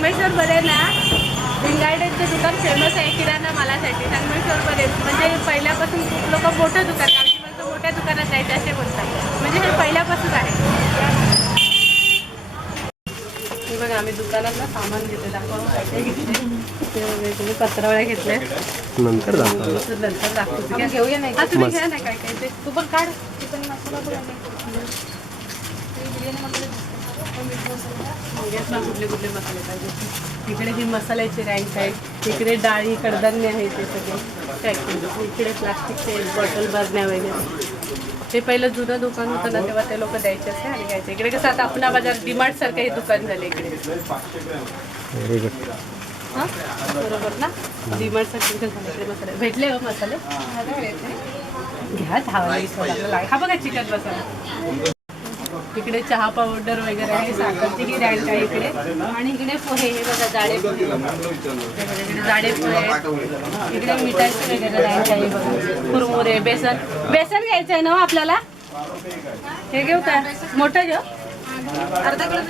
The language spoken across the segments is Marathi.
संगमेश्वरमध्ये ना भिंगार्डेचं दुकान फेमस आहे किराणा मालासाठी. संगमेश्वरमध्ये म्हणजे पहिल्यापासून खूप लोक मोठं दुकान गावची माणसं मोठ्या दुकानात जायचे असे बोलतात. म्हणजे हे पहिल्यापासून आहे. हे बघा आम्ही दुकानात ना सामान घेतले. दाखवा पत्रावळ्या घेतल्या. नंतर दाखवलं तर नंतर दाखवतो. घ्या. घेऊया नाही तुम्ही. घ्या ना काय काय ते. तू पण काढ. चिकन मसाला पण आहे. ते बिर्याणी मसाला बघूयात ना कुठले कुठले मसाले पाहिजे इकडे ही मसाल्याची रँक आहे इकडे डाळी कडधान्य आहे ते सगळे. इकडे प्लास्टिकचे बॉटल भरण्या वगैरे ते पहिलं जुनं दुकान होतं ना तेव्हा ते लोक द्यायचे असे आणि घ्यायचे. इकडे कसं आता आपणा बाजार डिमार्ट सारखं हे दुकान झालं इकडे. हां? बरोबर ना? डिमार्ट सारखं झालं मसाले. भेटले हो मसाले? घ्या दहा लागला हा बघा चिकन मसाला. इकडे चहा पावडर वगैरे आहे साखरची ही रँक आहे इकडे. आणि इकडे पोहे हे बघा जाडे पोहे. हे जाडे पोहे आहेत. इकडे मिठाची वगैरे रँक आहे बघा. कुरमुरे बेसन. बेसन घ्यायचं आहे ना हो आपल्याला? हे घेऊ का मोठं घेऊ अर्धा किलो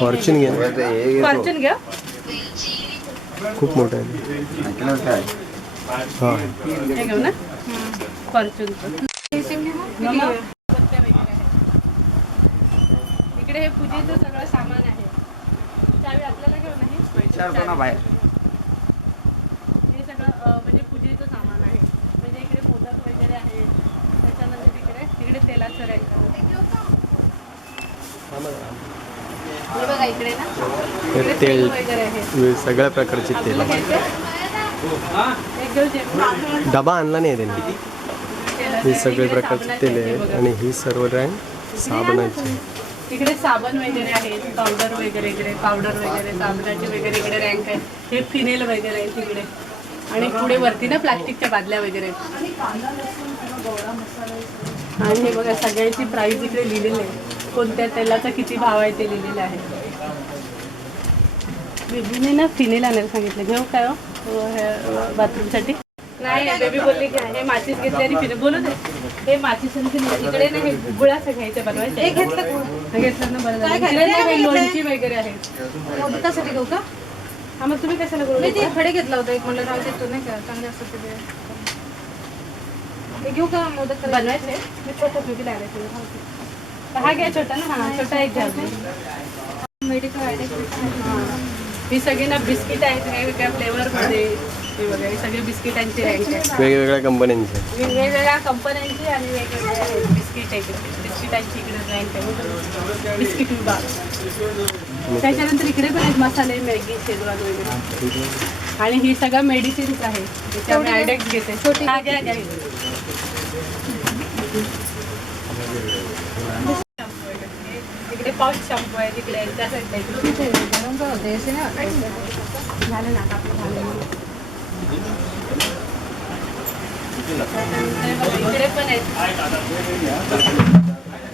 फॉर्च्यून घे. फॉर्च्यून घेऊ खूप मोठं आहे. हां. हे घेऊ ना. फॉर्च्यूनचं. इकडे हे पूजेचं सगळं सामान आहे. चावी आपल्याला घेऊन आहे बाहेर. हे सगळं म्हणजे पूजेचं सामान आहे. म्हणजे इकडे मोदक वगैरे आहे. त्याच्यानंतर तिकडे तिकडे तेलाचं रॅक हे बघा इकडे ना. हे इकडे तेल वगैरे आहे. वे- सगळ्या प्रकारचे तेल. आपल्याला घ्यायचं? एक घेऊ जे डबा आणला नाही त्यांनी. हे. सगळे प्रकारचे तेल आहे. आणि ही सर्व रँक साबणाची. तिकडे साबण वगैरे आहे पावडर वगैरे इकडे पावडर वगैरे साबणाचे वगैरे इकडे रँक आहे हे फिनेल वगैरे आहे तिकडे आणि पुढे वरती ना प्लास्टिकच्या बादल्या वगैरे आणि हे बघा सगळ्यांची प्राईस इकडे लिहिलेली आहे. कोणत्या तेलाचा किती भाव आहे ते लिहिलेलं आहे. बेबीने ना फिनेल आणायला सांगितलं. घेऊ काय हो? हो बाथरूमसाठी नाही बेबी बोलली की हे माचीस घेतली आणि फिनेल बोलू दे. हे माचीस आणि फिनेल इकडे ना हे गुळाचं घ्यायचं बनवायचं. हे घेतलं? हे ना बरं. काय लोणची वगैरे आहे. मोदकासाठी घेऊ का? हा मग तुम्ही कशाला करू मी ते खडे घेतला होता एक म्हणलं राहू देतो नाही का? चांगले असतात ते दे. घेऊ का मोदक? बनवायचे. मी छोटा बेबी लागायचं हा घ्या छोटा ना हा छोटा एक घ्या. मेडिकल आयडिया ही सगळी ना बिस्किट आहेत वेगवेगळ्या फ्लेवरमध्ये हे बघा ही सगळी बिस्किटांची रँक आहे वेगवेगळ्या कंपन्यांचे. वेगवेगळ्या कंपन्यांची आणि वेगवेगळ्या आहेत बिस्किट आहे. बिस्किटांची इकडे रँक आहे बिस्किट विभाग. त्याच्यानंतर इकडे पण आहेत मसाले मॅगी शेजवान वगैरे. आणि ही सगळं मेडिसिन्स आहे. त्याच्यामुळे आयडेक्स घेते. छोटी घ्या घ्या. पाऊच शॅम्पू आहे तिकडे त्या साईडला इकडे. गरम होते. झालं ना पण आहेत.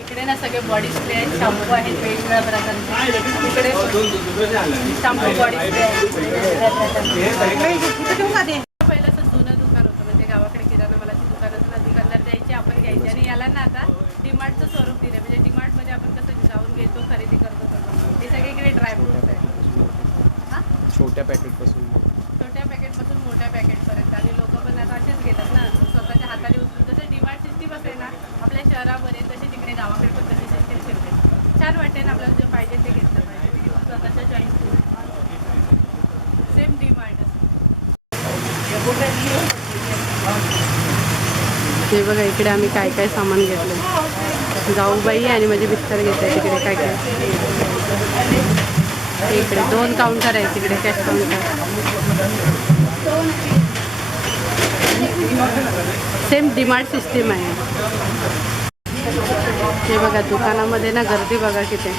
इकडे ना सगळे बॉडी स्प्रे आहेत शॅम्पू आहेत वेगवेगळ्या प्रकारचे. इकडे शॅम्पू बॉडी स्प्रे इथं ठेवू का ते? पहिलं जुनं दुकान होतं म्हणजे गावाकडे किराणा मालाची दुकान असतं ना दुकानदार द्यायची आपण घ्यायची. आणि याला ना आता डिमार्टचं स्वरूप दिलं म्हणजे डिमार्टमध्ये आपण कसं जाऊन घेतो खरेदी करतो तसं. हे सगळे इकडे ड्रायफ्रूट आहे. हां? छोट्या पॅकेटपासून छोट्या पॅकेटपासून मोठ्या पॅकेटपर्यंत आणि लोक पण आता असेच घेतात ना. स्वतःच्या हाताने उचलून. जसं डिमार्ट सिस्टीम असते ना आपल्या शहरामध्ये तशी तिकडे गावाकडे पण तशी सिस्टीम ठेवते छान वाटते ना आपल्याला जे पाहिजे ते घेतलं पाहिजे. स्वतःच्या चॉईस सेम डिमार्ट हे बघा इकडे आम्ही काय काय सामान घेतलं जाऊबाई आणि माझे बिस्तर घेत आहे तिकडे काय काय? इकडे दोन काउंटर आहे तिकडे cash counter same demand system आहे. हे बघा दुकानामध्ये ना गर्दी बघा किती.